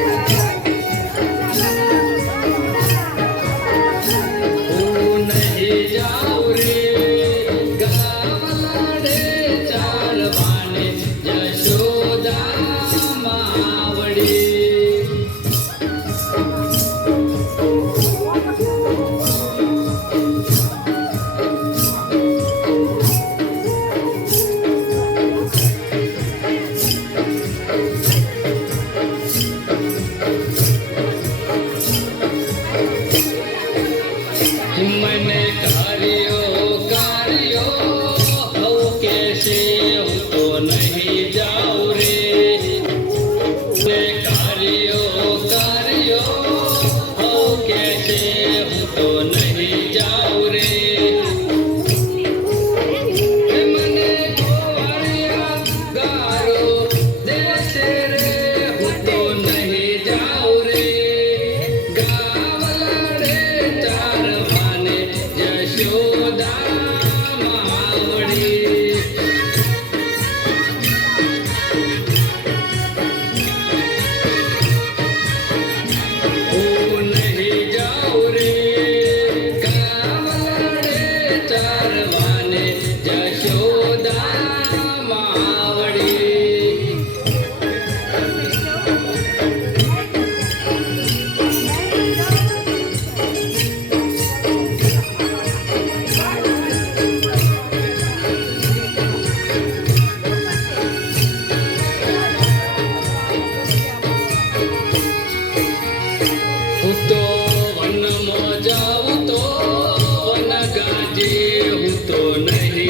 Yeah. હું તો નહીં.